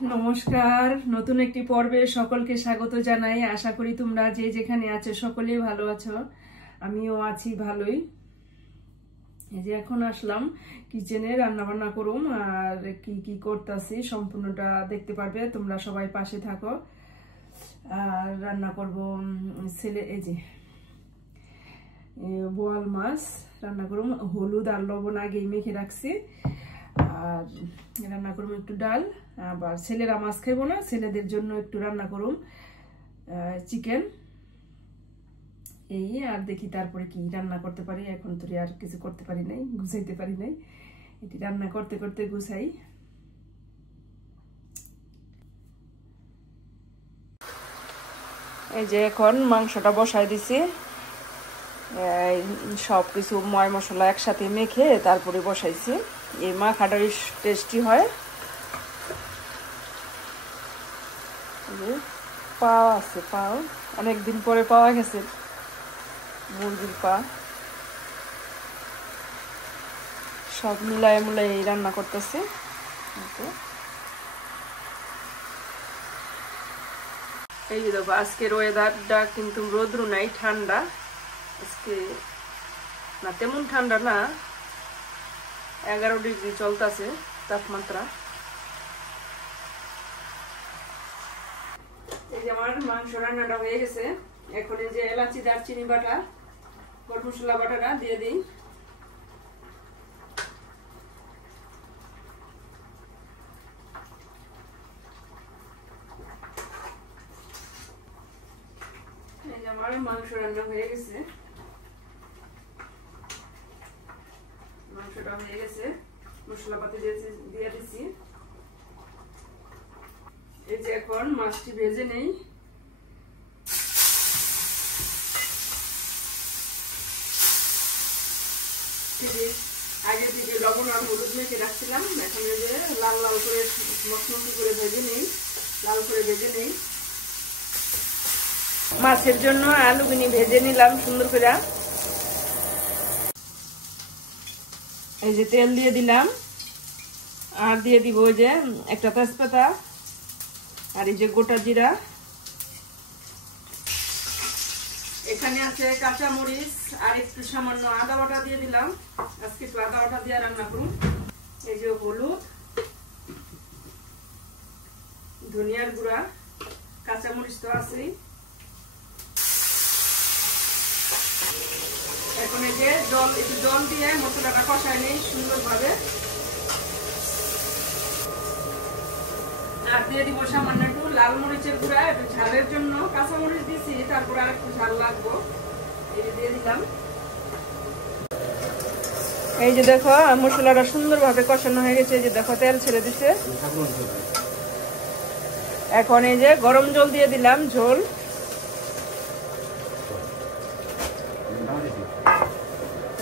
নমস্কার, নতুন একটি পর্বে সকলকে স্বাগত জানাই। আশা করি তোমরা যে যেখানে আছো সকলেই ভালো আছো, আমিও আছি ভালোই। এই যে এখন আসলাম কিচেনে, রান্না বান্না করুম আর কি কি করতেছি সম্পূর্ণটা দেখতে পারবে তোমরা, সবাই পাশে থাকো। আর রান্না করব ছেলে এই যে বোয়াল মাছ রান্না করুম, হলুদ আর লবণ আগেই মেখে রাখছি। আর রান্না করুম একটু ডাল, আবার ছেলেরা মাছ খাইবো না, ছেলেদের জন্য একটু রান্না করুম চিকেন। এই আর দেখি তারপরে কি রান্না করতে পারি। এখন তো আর কিছু করতে পারি নাই, গুছাইতে পারি নাই, এটি রান্না করতে করতে গুছাই। এই যে এখন মাংসটা বসাই দিছি, সব কিছু ময় মশলা একসাথে মেখে তারপরে বসাইছি। এই মাখাটা টেস্টি হয়। পাও আছে, পাও অনেকদিন পরে পাওয়া গেছে, মুরগির পা। সব মিলায় মিলাই রান্না করতেছি। এই যে দেখো আজকের ওয়েদারটা কিন্তু রোদ্র নাই, ঠান্ডা আজকে, না তেমন ঠান্ডা না, 11 ডিগ্রি চলতেছে তাপমাত্রা। এই যে আমার মাংস রান্নাটা হয়ে গেছে। এখন এই যে এলাচি দারচিনি বাটা, গরম মশলা বাটাটা দিয়ে দিই। এই যে আমার মাংস রান্না হয়ে গেছে, মাংসটা হয়ে গেছে, মশলাপাতি দিয়ে দিচ্ছি। এই যে এখন মাছটি ভেজে নেই। আগে থেকে লবণ আর হলুদ মেখে রাখছিলাম, এখন এই যে লাল লাল করে মশমশি করে ভেজে নেই, লাল করে ভেজে নেই। মাছের জন্য আলুগুনি ভেজে নিলাম সুন্দর করে। এই যে তেল দিয়ে দিলাম, আর দিয়ে দিব ওই যে একটা তেজপাতা, আর এই যে গোটা জিরা, এখানে আছে কাঁচা মরিচ, আর একটু সামান্য আদা বাটা দিয়ে দিলাম। আজকে একটু আদা বাটা দিয়ে রান্না করুন। এই যে হলুদ, ধনিয়ার গুঁড়া, কাঁচা মরিচ তো আছেই। এখন এই যে একটু জল দিয়ে মশলাটা কষায় নেই সুন্দরভাবে। আর দিয়ে দিব সামান্য একটু লাল মরিচের গুঁড়া, একটু ঝালের জন্য কাঁচা মরিচ দিয়েছি, তারপর আর একটু ঝাল লাগবো, এই দিয়ে দিলাম। এই যে দেখো মশলাটা সুন্দরভাবে কষানো হয়ে গেছে, এই যে দেখো তেল ছেড়ে দিছে। এখন এই যে গরম জল দিয়ে দিলাম, ঝোল।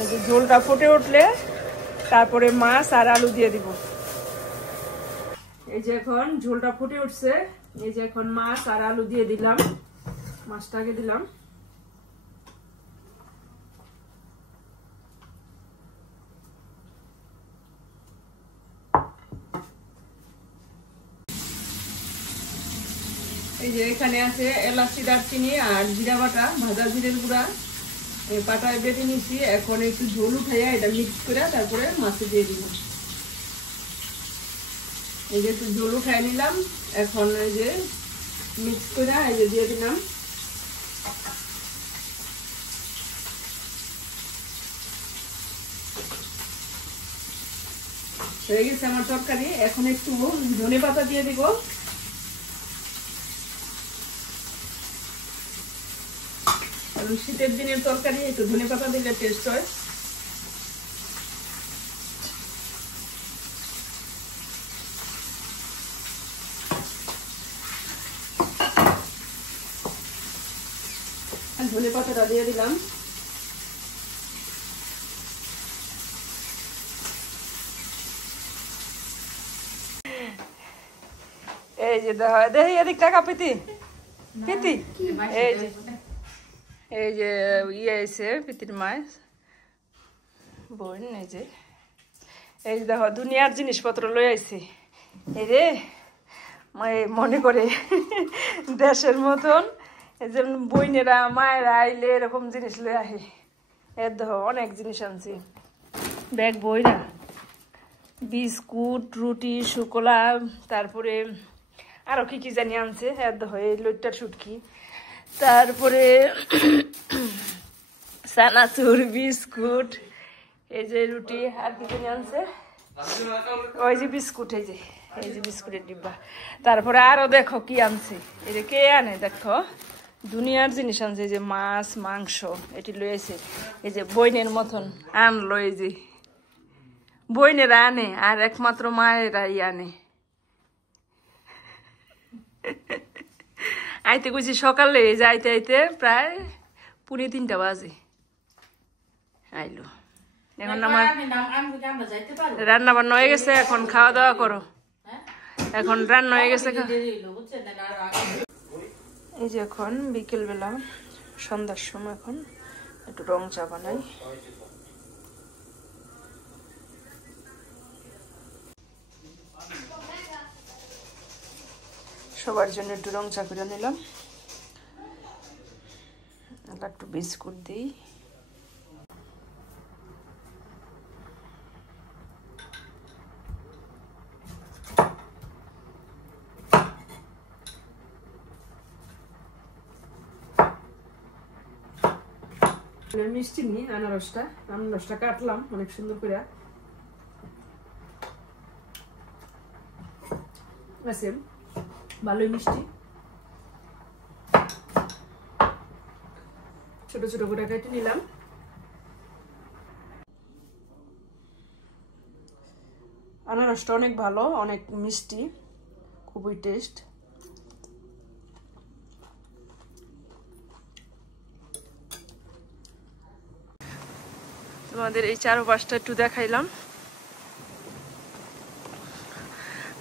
এই যে ঝোলটা ফুটে উঠলে তারপরে মাছ আর আলু দিয়ে দিব। এই যে এখন ঝোলটা ফুটে উঠছে, এই যে এখন মাছ আর আলু দিয়ে দিলাম, মাছটাকে দিলাম। এই যে এখানে আছে এলাচি দারচিনি আর জিরা বাটা, ভাজা জিরের গুঁড়া পাটায় বেটে নিছি। এখন একটু ঝোল উঠাইয়া এটা মিক্স করে তারপরে মাছে দিয়ে দিব। এই যে একটু ঝোল উঠাই নিলাম, এখন এই যে মিক্স করে এই যে দিয়ে দিলাম। হয়ে গেছে আমার তরকারি। এখন একটু ধনে পাতা দিয়ে দিব। শীতের দিনের তরকারি একটু ধনে পাতা দিলে টেস্ট হয়। ধনে পাতাটা দিয়ে দিলাম। এই যে দেখি এদিক টাকা পিতি পিতি, এই যে ইয়ে এসে পিতির মায় বোন, এই যে দেখো দুনিয়ার জিনিসপত্র লই আইছি। এই রে মনে করে দেশের মতন যেমন বইনেরা মায়েরা আইলে এরকম জিনিস লয়ে আহে। এর দেখো অনেক জিনিস আনছি ব্যাগ বইরা, বিস্কুট, রুটি, শুকলা, তারপরে আরো কি কি জানি আনছে। এর দেখো এই লইটার শুটকি, তারপরে চানাচুর, বিস্কুট, এই যে রুটি, আর কি জানি আনছে, ওই যে বিস্কুট, এই যে বিস্কুটের ডিব্বা। তারপরে আরো দেখো কি আনছে, এই যে কে আনে দেখো দুনিয়ার জিনিস আনছে, এই যে মাছ, মাংস এটি লয়েছে। এই যে বইনের মতন আনলো, এই যে বইনেরা আনে আর একমাত্র মায়েরাই আনে। আইতে কইছি সকালে, যাইতে আইতে প্রায় 2:30 বাজে আইলো। এখন আমার রান্না বান্না হয়ে গেছে, এখন খাওয়া দাওয়া করো। এখন রান্না হয়ে গেছে। এই যে এখন বিকেল বেলা, সন্ধ্যার সময়, এখন একটু রং চা বানাই। সবার জন্য একটু রং চা করে নিলাম, একটু বিস্কুট দিই। মিষ্টি নিয়ে আনারসটা কাটলাম অনেক সুন্দর করে, আছে ভালোই মিষ্টি। ছোট ছোট করে কেটে নিলাম। আনারসটা অনেক ভালো, অনেক মিষ্টি, খুবই টেস্ট। তোমাদের এই চারপাশটা একটু দেখাইলাম।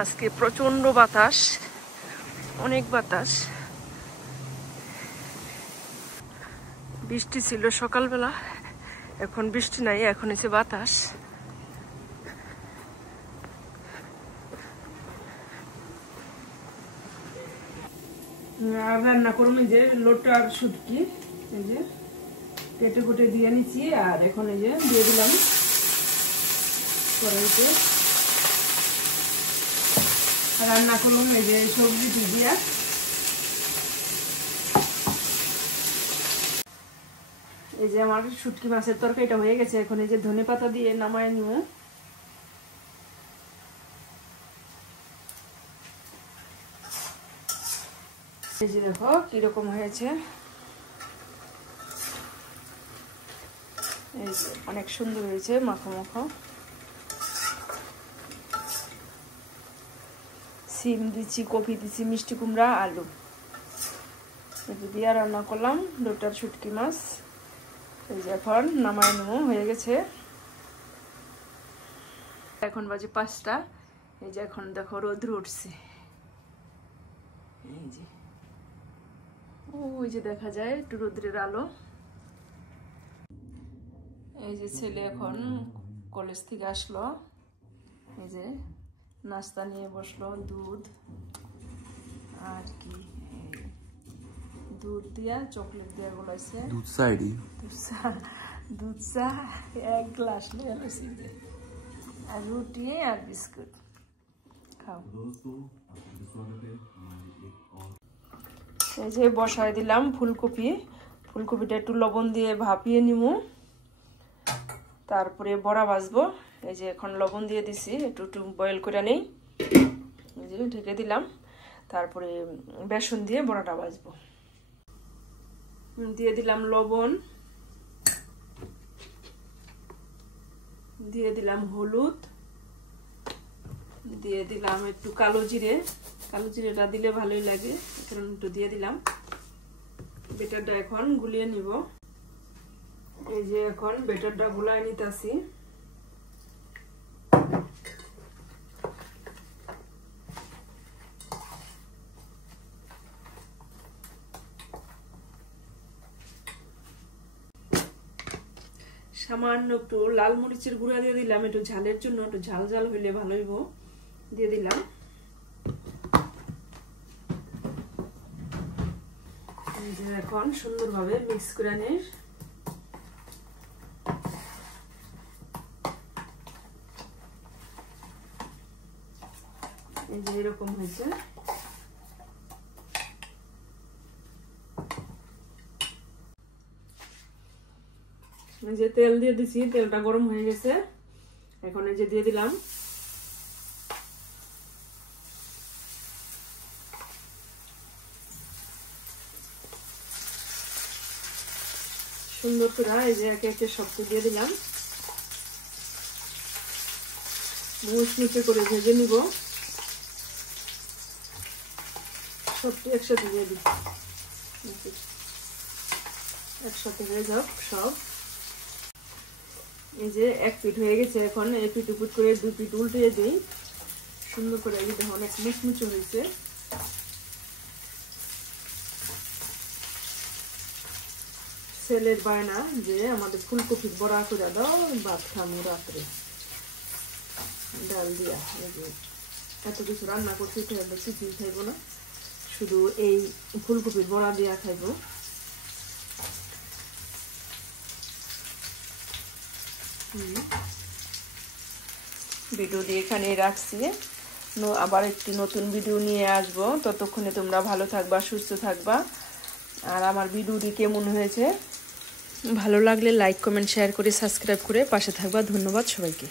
আজকে প্রচন্ড বাতাস, অনেক বাতাস। বৃষ্টি ছিল সকালবেলা, এখন বৃষ্টি নাই, এখন এসে বাতাস। আর রান্না করবো এই যে লোটার শুটকি, এই যে কেটে কুটে দিয়ে নিচ্ছি। আর এখন এই যে দিয়ে দিলাম কড়াইতে, রান্না করলাম এই যে সবজি দিয়া। এই যে আমার শুটকি মাছের তরকারিটা হয়ে গেছে, এখন এই যে ধনেপাতা দিয়ে নামায় নিব। এই যে দেখো কিরকম হয়েছে, এই যে অনেক সুন্দর হয়েছে, মাখো মাখো। সিম দিচ্ছি, কপি দিচ্ছি, মিষ্টি কুমড়া, আলু দিয়ে রান্না করলাম লোটার শুটকি মাছ। এই যে এখন নামায় নেব, হয়ে গেছে। এখন বাজে 5টা। এই যে এখন দেখো রোদ্র উঠছে, এই যে ওই যে দেখা যায় একটু রোদ্রের আলো। এই যে ছেলে এখন কলেজ থেকে আসলো, এই যে নাস্তা নিয়ে বসলো, দুধ আর কি দুধ দিয়া চকলেট দিয়া গোলাইছে, দুধ চা 1 গ্লাস নিয়ে লইছি, আর রুটি আর বিস্কুট খাও। এই যে বসায় দিলাম ফুলকপিটা একটু লবণ দিয়ে ভাপিয়ে নিমু, তারপরে বড়া ভাজবো। এই যে এখন লবণ দিয়ে দিছি, একটু বয়েল করে নেই, এই যে ঢেকে দিলাম। তারপরে বেসন দিয়ে বড়াটা ভাজবো। দিয়ে দিলাম লবণ, দিয়ে দিলাম হলুদ, দিয়ে দিলাম একটু কালো জিরেটা দিলে ভালোই লাগে, এখন একটু দিয়ে দিলাম। বেটারটা এখন গুলিয়ে নিব। এই যে এখন বেটারটা গুলায় নিতেছি। সামান্য একটু লাল মরিচের গুঁড়া দিয়ে দিলাম, একটু ঝালের জন্য, একটু ঝাল ঝাল হইলে ভালো হইব, দিয়ে দিলাম। এখন সুন্দরভাবে মিক্স করে নিই। এই যে এরকম হয়েছে। এই যে তেল দিয়ে দিছি, তেলটা গরম হয়ে গেছে। এখন এই যে দিয়ে দিলাম সুন্দর করে। এই যে একে একে সবটা দিয়ে দিলাম, মুচমুচে করে ভেজে নিব। সবটি একসাথে দিয়ে দিই, একসাথে হয়ে যাক সব। এই যে এক পিঠ হয়ে গেছে, এখন এই পিঠ উপর করে দুই পিঠ উল্টিয়ে দিই সুন্দর করে। এই দেখো অনেক মুচমুচে হয়েছে। ছেলের বায়না যে আমাদের ফুলকপির বড়া করে দাও, ভাত খামু রাত্রে ডাল দিয়া। এত কিছু রান্না করছি, কিছুই খাইবো না, শুধু এই ফুলকপির বড়া দিয়া খাইবো। ভিডিওটি এখানে রাখছি, আবার একটি নতুন ভিডিও নিয়ে আসবো। ততক্ষণে তোমরা ভালো থাকবা, সুস্থ থাকবা। আর আমার ভিডিওটি কেমন হয়েছে ভালো লাগলে লাইক কমেন্ট শেয়ার করে সাবস্ক্রাইব করে পাশে থাকবা। ধন্যবাদ সবাইকে।